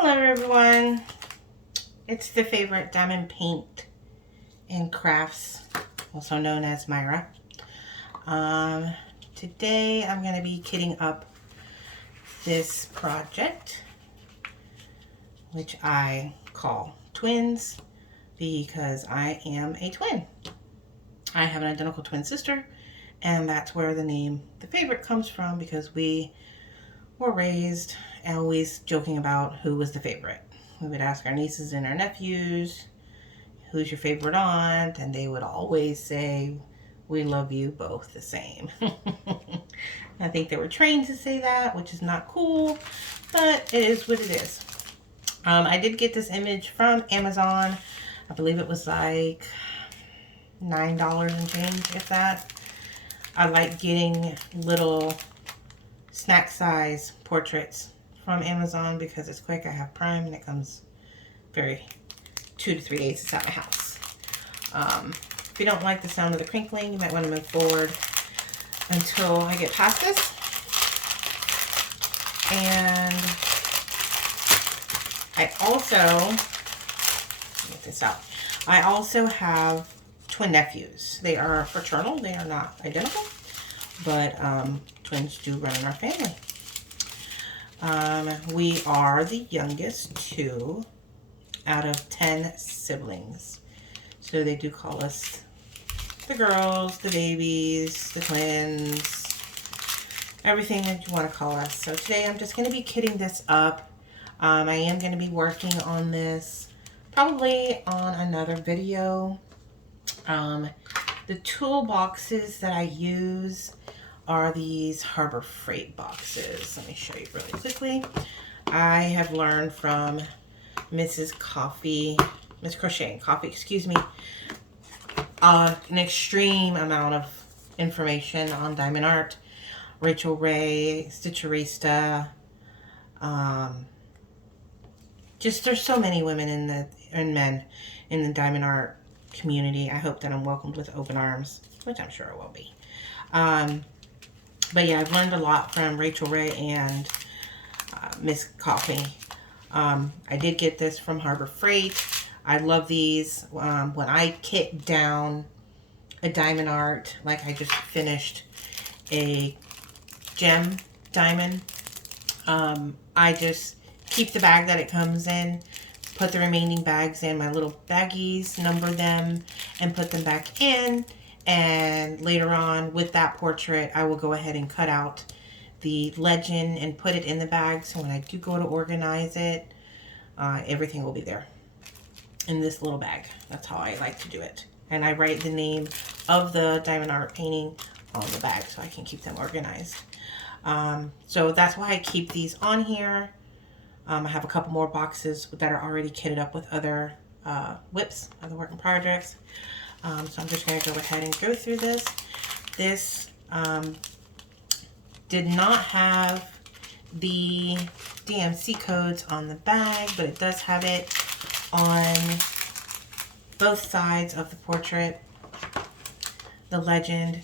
Hello everyone, it's the favorite Diamond Paint and Crafts, also known as Myra. Today I'm going to be kitting up this project, which I call Twins because I am a twin. I have an identical twin sister, and that's where the name The Favorite comes from, because we were raised always joking about who was the favorite. We would ask our nieces and our nephews, who's your favorite aunt? And they would always say, we love you both the same. I think they were trained to say that, which is not cool, but it is what it is. I did get this image from Amazon. I believe it was like $9 and change, if that. I like getting little snack size portraits from Amazon because it's quick. I have Prime and it comes 2 to 3 days. It's at my house. If you don't like the sound of the crinkling, you might want to move forward until I get past this. And I also, get this out. I also have twin nephews. They are fraternal. They are not identical, but twins do run in our family. We are the youngest 2 out of 10 siblings. So they do call us the girls, the babies, the twins, everything that you want to call us. So today I'm just going to be kitting this up. I am going to be working on this probably on another video. The toolboxes that I use are these Harbor Freight boxes. Let me show you really quickly. I have learned from Miss Crochet and Coffee, excuse me, an extreme amount of information on diamond art. Rachel Ray, Stitcherista, just there's so many women and men in the diamond art community. I hope that I'm welcomed with open arms, which I'm sure I will be. But yeah, I've learned a lot from Rachel Ray and Miss Coffee. I did get this from Harbor Freight. I love these. When I kit down a diamond art, like I just finished a gem diamond, I just keep the bag that it comes in, put the remaining bags in my little baggies, number them, and put them back in. And later on with that portrait, I will go ahead and cut out the legend and put it in the bag. So when I do go to organize it, everything will be there in this little bag. That's how I like to do it. And I write the name of the diamond art painting on the bag so I can keep them organized. So that's why I keep these on here. I have a couple more boxes that are already kitted up with other whips, other work in projects. So I'm just going to go ahead and go through this. This did not have the DMC codes on the bag, but it does have it on both sides of the portrait, the legend.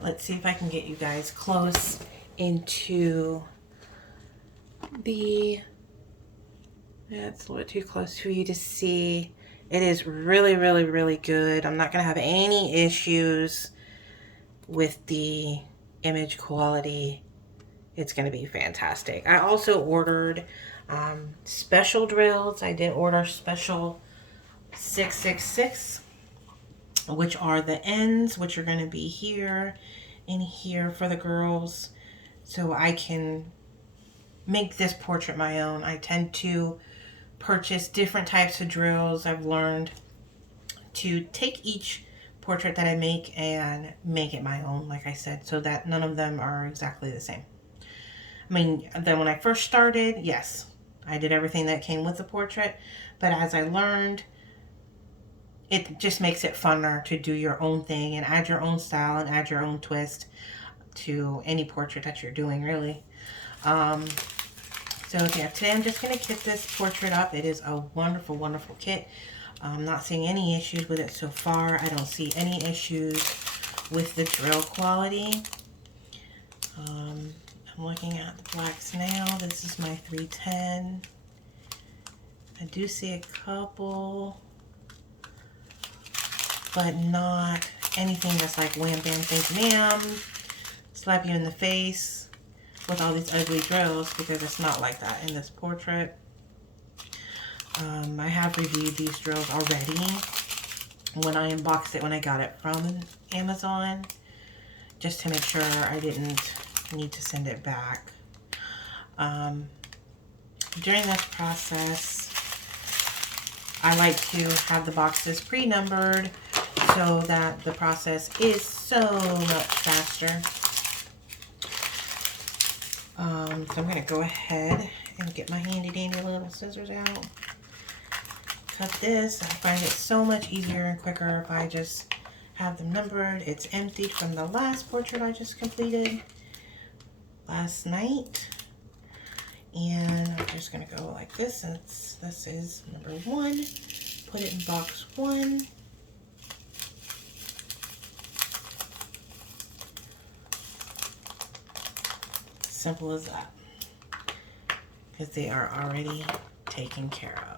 Let's see if I can get you guys close into the, it's a little too close for you to see. It is really, really, really good. I'm not going to have any issues with the image quality. It's going to be fantastic. I also ordered special drills. I did order special 666, which are the ends, which are going to be here and here for the girls. So I can make this portrait my own. I tend to purchase different types of drills. I've learned to take each portrait that I make and make it my own, like I said, so that none of them are exactly the same. I mean, then when I first started, yes, I did everything that came with the portrait, but as I learned, it just makes it funner to do your own thing and add your own style and add your own twist to any portrait that you're doing, really. So yeah, today I'm just going to kit this portrait up. It is a wonderful, wonderful kit. I'm not seeing any issues with it so far. I don't see any issues with the drill quality. I'm looking at the blacks now. This is my 310. I do see a couple, but not anything that's like wham bam thank ma'am, slap you in the face with all these ugly drills, because it's not like that in this portrait. I have reviewed these drills already when I unboxed it when I got it from Amazon, just to make sure I didn't need to send it back. During this process, I like to have the boxes pre-numbered so that the process is so much faster. So I'm going to go ahead and get my handy dandy little scissors out. Cut this. I find it so much easier and quicker if I just have them numbered. It's emptied from the last portrait I just completed last night. And I'm just going to go like this, since this is number 1. Put it in box 1. Simple as that. Because they are already taken care of.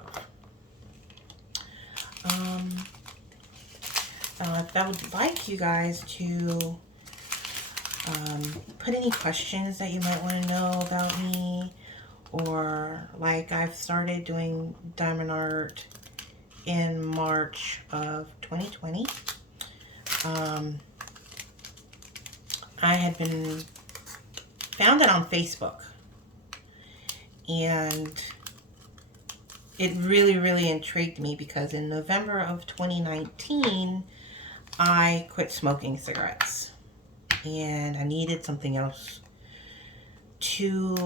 I would like you guys to put any questions that you might want to know about me, or like I've started doing diamond art in March of 2020. I had found it on Facebook, and it really intrigued me, because in November of 2019 I quit smoking cigarettes, and I needed something else to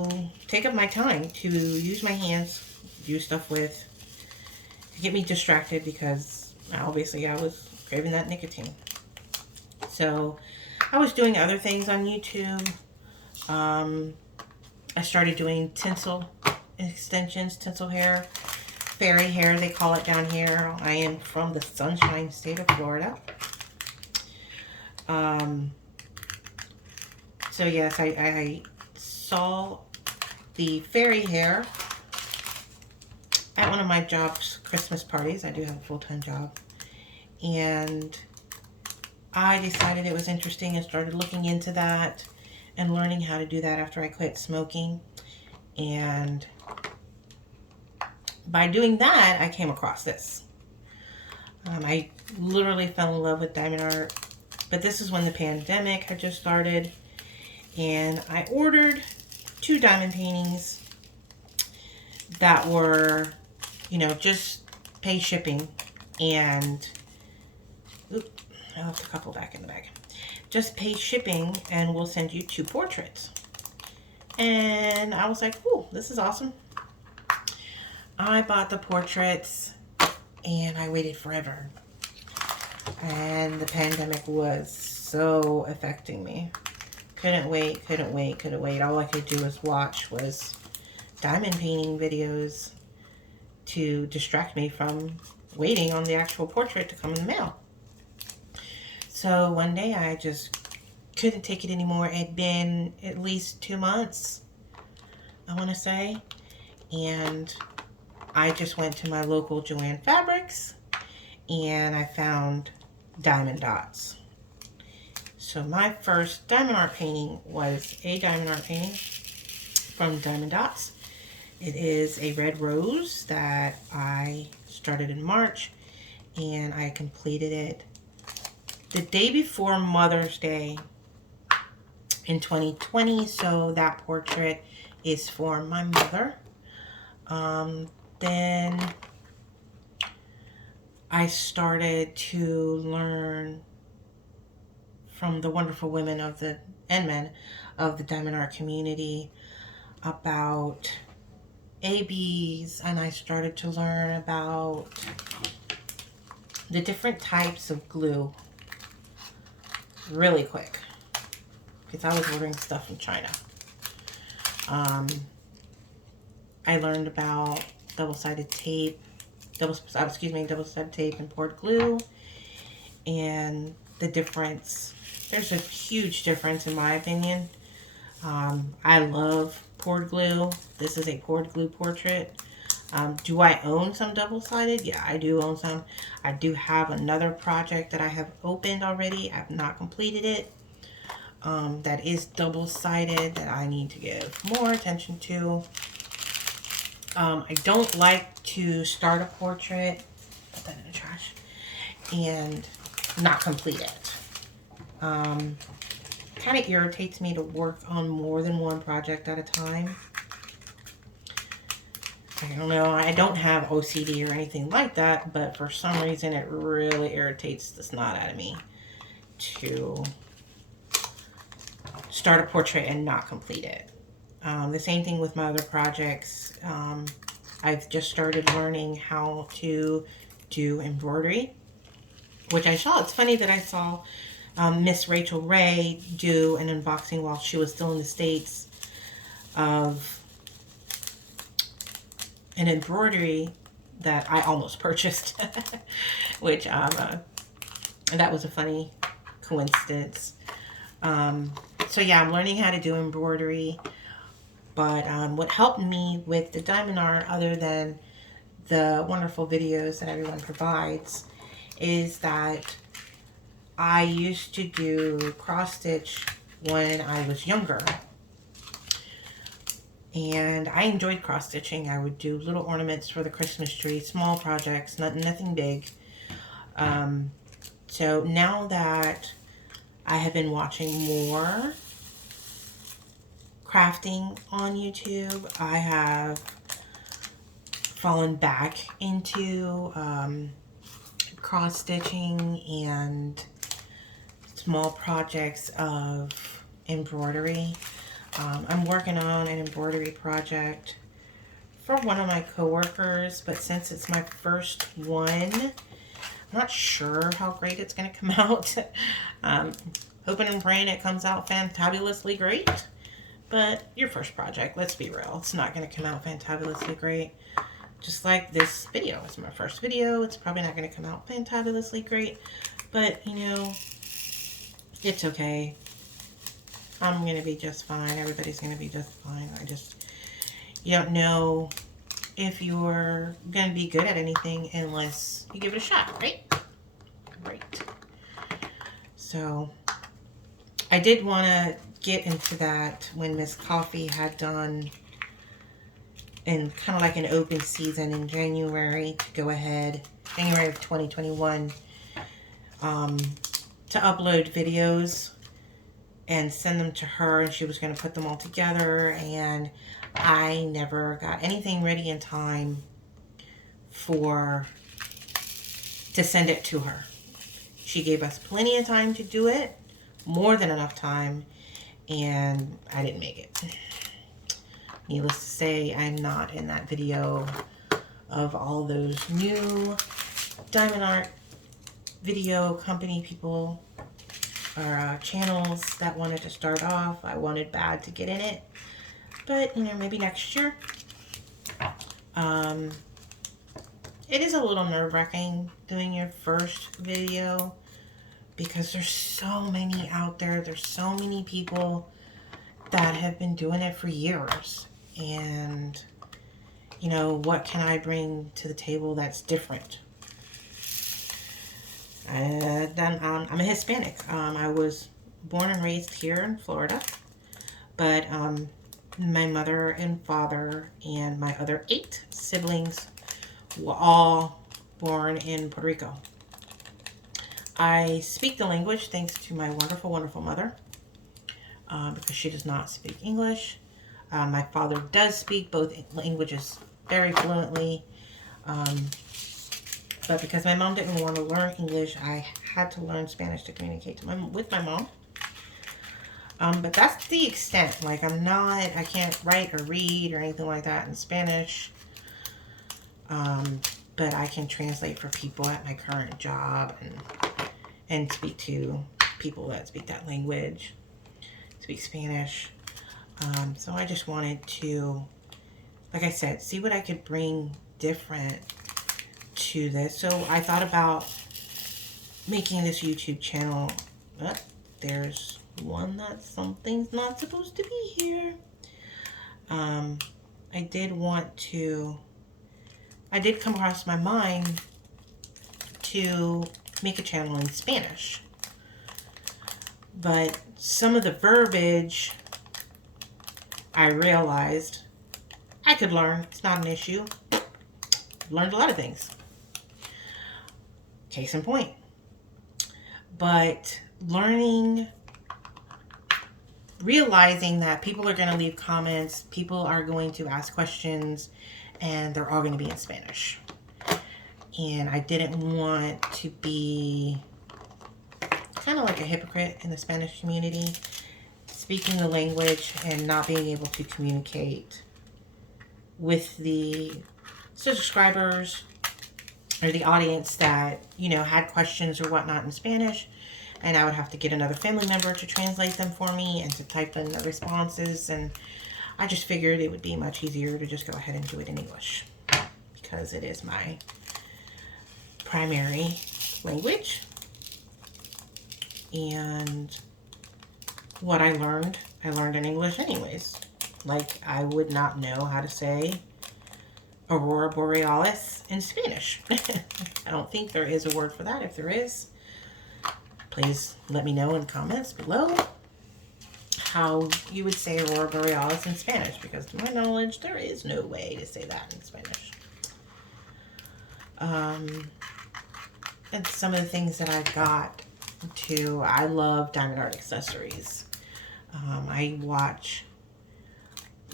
take up my time, to use my hands, do stuff with, to get me distracted, because obviously I was craving that nicotine. So I was doing other things on YouTube. I started doing tinsel extensions, tinsel hair, fairy hair they call it down here. I am from the Sunshine State of Florida. So yes, I saw the fairy hair at one of my job's Christmas parties. I do have a full-time job. And I decided it was interesting and started looking into that and learning how to do that after I quit smoking. And by doing that, I came across this. I literally fell in love with diamond art, but this is when the pandemic had just started, and I ordered 2 diamond paintings that were, you know, just pay shipping, and I left a couple back in the bag. Just pay shipping and we'll send you 2 portraits. And I was like, ooh, this is awesome. I bought the portraits and I waited forever. And the pandemic was so affecting me. Couldn't wait. All I could do was diamond painting videos to distract me from waiting on the actual portrait to come in the mail. So one day I just couldn't take it anymore. It had been at least 2 months, I want to say. And I just went to my local Joann Fabrics and I found diamond dots. So my first diamond art painting was a diamond art painting from Diamond Dots. It is a red rose that I started in March, and I completed it the day before Mother's Day in 2020. So that portrait is for my mother. Then I started to learn from the wonderful women of the and men of the diamond art community about ABs, and I started to learn about the different types of glue really quick, because I was ordering stuff from China. I learned about double-sided tape, double-sided tape and poured glue, and the difference. There's a huge difference in my opinion. I love poured glue. This is a poured glue portrait. Do I own some double-sided? Yeah, I do own some. I do have another project that I have opened already. I've not completed it. That is double-sided that I need to give more attention to. I don't like to start a portrait, put that in the trash, and not complete it. Kind of irritates me to work on more than one project at a time. I don't know, I don't have OCD or anything like that, but for some reason it really irritates the snot out of me to start a portrait and not complete it. The same thing with my other projects. I've just started learning how to do embroidery, which I saw. It's funny that I saw Miss Rachel Ray do an unboxing while she was still in the States of an embroidery that I almost purchased, which that was a funny coincidence. So yeah, I'm learning how to do embroidery, but what helped me with the diamond art, other than the wonderful videos that everyone provides, is that I used to do cross stitch when I was younger. And I enjoyed cross stitching. I would do little ornaments for the Christmas tree, small projects, nothing big. So now that I have been watching more crafting on YouTube, I have fallen back into cross stitching and small projects of embroidery. I'm working on an embroidery project for one of my coworkers, but since it's my first one, I'm not sure how great it's going to come out. Hoping and praying it comes out fantabulously great, but your first project, let's be real, it's not going to come out fantabulously great. Just like this video, it's my first video, it's probably not going to come out fantabulously great, but you know, it's okay. I'm going to be just fine. Everybody's going to be just fine. You don't know if you're going to be good at anything unless you give it a shot, right? Right. So, I did want to get into that when Miss Coffee had done in kind of like an open season in January to go ahead, January of 2021, to upload videos and send them to her, and she was going to put them all together, and I never got anything ready in time to send it to her. She gave us plenty of time to do it, more than enough time, and I didn't make it. Needless to say, I'm not in that video of all those new diamond art video company people or channels that wanted to start off. I wanted bad to get in it, but you know, maybe next year. It is a little nerve-wracking doing your first video because there's so many out there. There's so many people that have been doing it for years, and you know, what can I bring to the table that's different? I'm a Hispanic. I was born and raised here in Florida, but my mother and father and my other 8 siblings were all born in Puerto Rico. I speak the language thanks to my wonderful, wonderful mother, because she does not speak English. My father does speak both languages very fluently, but because my mom didn't want to learn English, I had to learn Spanish to communicate with my mom. But that's the extent. Like, I can't write or read or anything like that in Spanish. But I can translate for people at my current job and speak to people that speak that language, speak Spanish. So I just wanted to, like I said, see what I could bring different to this. So I thought about making this YouTube channel. There's one that something's not supposed to be here. I did want to I did come across my mind to make a channel in Spanish. But some of the verbiage, I realized I could learn. It's not an issue. Learned a lot of things. Case in point. But realizing that people are going to leave comments, people are going to ask questions, and they're all going to be in Spanish. And I didn't want to be kind of like a hypocrite in the Spanish community, speaking the language and not being able to communicate with the subscribers or the audience that, you know, had questions or whatnot in Spanish, and I would have to get another family member to translate them for me and to type in the responses, and I just figured it would be much easier to just go ahead and do it in English because it is my primary language. And what I learned in English anyways. Like, I would not know how to say Aurora Borealis in Spanish. I don't think there is a word for that. If there is, please let me know in the comments below how you would say Aurora Borealis in Spanish, because to my knowledge, there is no way to say that in Spanish. And some of the things that I got to, I love diamond art accessories. I watch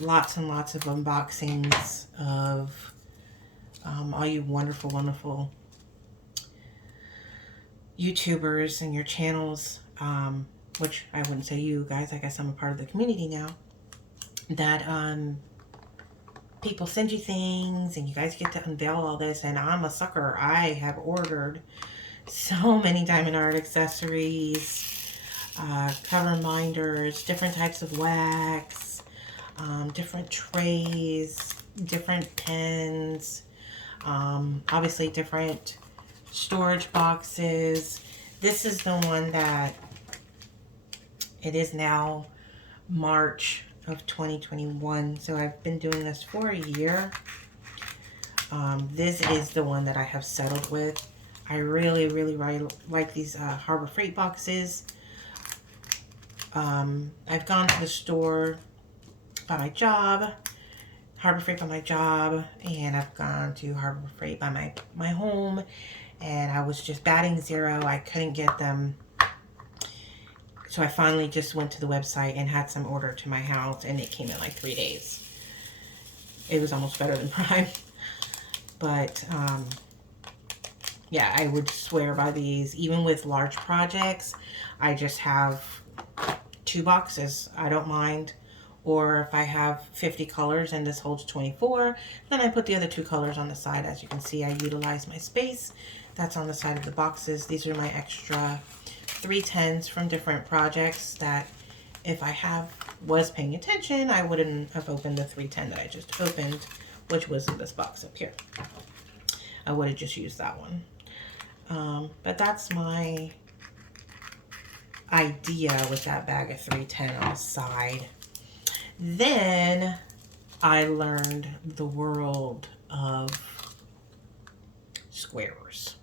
lots and lots of unboxings of all you wonderful, wonderful YouTubers and your channels, which I wouldn't say you guys, I guess I'm a part of the community now, that people send you things and you guys get to unveil all this, and I'm a sucker. I have ordered so many diamond art accessories, cover minders, different types of wax, different trays, different pens, obviously different storage boxes. This is the one that it is now March of 2021, so I've been doing this for a year. This is the one that I have settled with. I really, really like these Harbor Freight boxes. I've gone to the store by my job, Harbor Freight by my job, and I've gone to Harbor Freight by my home, and I was just batting zero. I couldn't get them. So I finally just went to the website and had some ordered to my house, and it came in like 3 days. It was almost better than Prime. But, yeah, I would swear by these. Even with large projects, I just have 2 boxes. I don't mind. Or if I have 50 colors and this holds 24, then I put the other 2 colors on the side. As you can see, I utilize my space. That's on the side of the boxes. These are my extra 310s from different projects that if I was paying attention, I wouldn't have opened the 310 that I just opened, which was in this box up here. I would have just used that one. But that's my idea with that bag of 310 on the side. Then I learned the world of squares.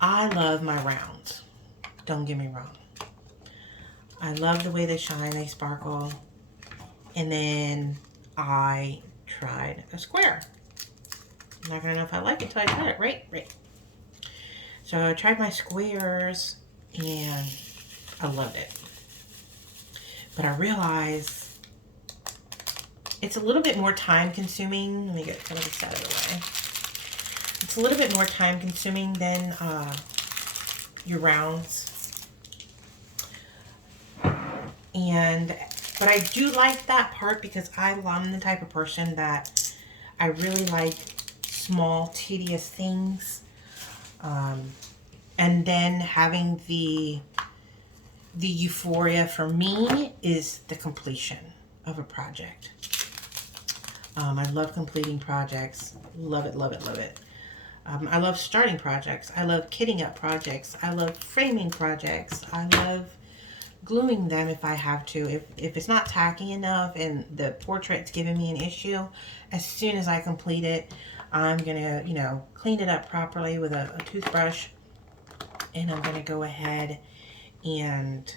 I love my rounds. Don't get me wrong. I love the way they shine, they sparkle. And then I tried a square. I'm not gonna know if I like it till I try it, right? So I tried my squares and I loved it. But I realized it's a little bit more time consuming. Let me get some of this out of the way. It's a little bit more time consuming than your rounds. But I do like that part because I'm the type of person that I really like small, tedious things. And then having the euphoria for me is the completion of a project. I love completing projects. Love it, love it, love it. I love starting projects. I love kitting up projects. I love framing projects. I love gluing them if I have to. If it's not tacky enough and the portrait's giving me an issue, as soon as I complete it, I'm going to, you know, clean it up properly with a toothbrush. And I'm going to go ahead and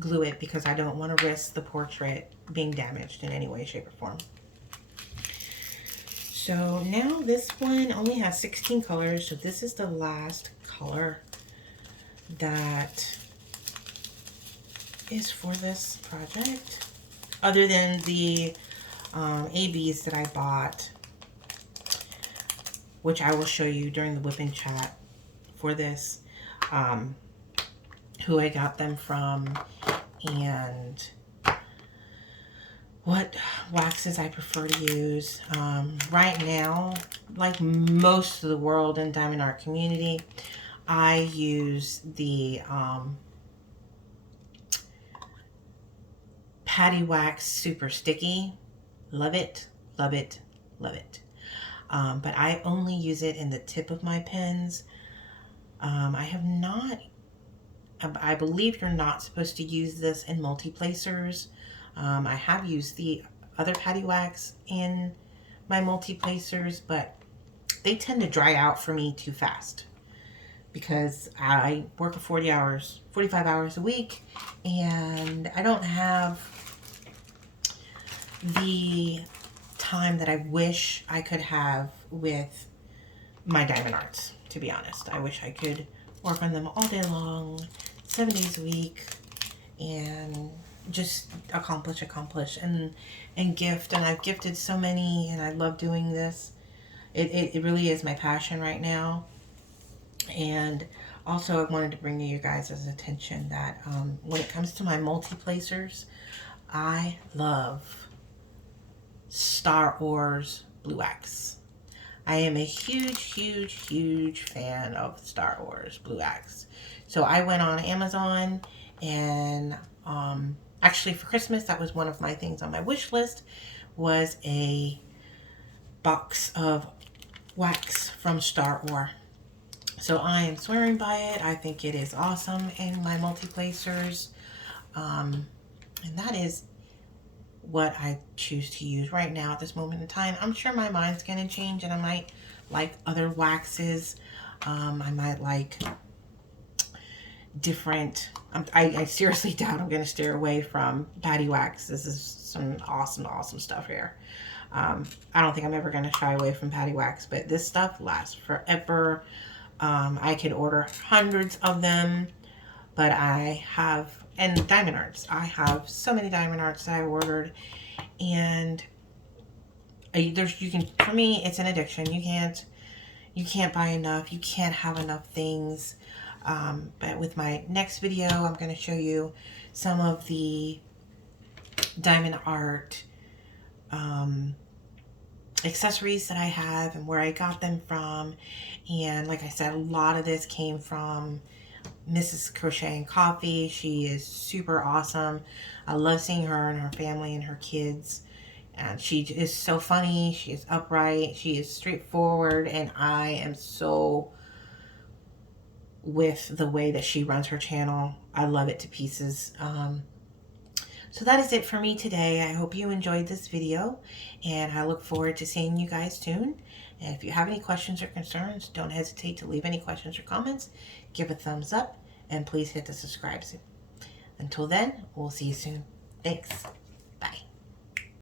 glue it because I don't want to risk the portrait being damaged in any way, shape, or form. So now this one only has 16 colors. So this is the last color that is for this project. Other than the ABs that I bought, which I will show you during the whipping chat for this, who I got them from, and what waxes I prefer to use. Right now, like most of the world in Diamond Art community, I use the Patty Wax Super Sticky. Love it, love it, love it. But I only use it in the tip of my pens. I have not, I believe you're not supposed to use this in multi-placers. I have used the other Patty Wax in my multi-placers, but they tend to dry out for me too fast because I work 45 hours a week, and I don't have the time that I wish I could have with my Diamond Arts, to be honest. I wish I could work on them all day long, 7 days a week, and just accomplish and gift. And I've gifted so many, and I love doing this. It really is my passion right now. And also I wanted to bring to you guys' attention that when it comes to my multi-placers, I love Star Wars Blue Wax. I am a huge fan of Star Wars Blue Wax. So I went on Amazon, and actually for Christmas, that was one of my things on my wish list, was a box of wax from Star Wars. So I am swearing by it. I think it is awesome in my multi-placers. And that is what I choose to use right now at this moment in time. I'm sure my mind's going to change, and I might like other waxes. I might like different, I seriously doubt I'm going to steer away from Patty Wax. This is some awesome stuff here. I don't think I'm ever going to shy away from Patty Wax, but this stuff lasts forever. I could order hundreds of them, but I have, and Diamond Arts, I have so many Diamond Arts that I ordered, and for me, it's an addiction. You can't buy enough. You can't have enough things. But with my next video, I'm going to show you some of the Diamond Art accessories that I have and where I got them from. And like I said, a lot of this came from Mrs. Crochet and Coffee. She is super awesome. I love seeing her and her family and her kids. And she is so funny. She is upright. She is straightforward. And I am so with the way that she runs her channel. I love it to pieces. So that is it for me today. I hope you enjoyed this video, and I look forward to seeing you guys soon. And if you have any questions or concerns, don't hesitate to leave any questions or comments. Give a thumbs up, and please hit the subscribe button. Until then, we'll see you soon. Thanks.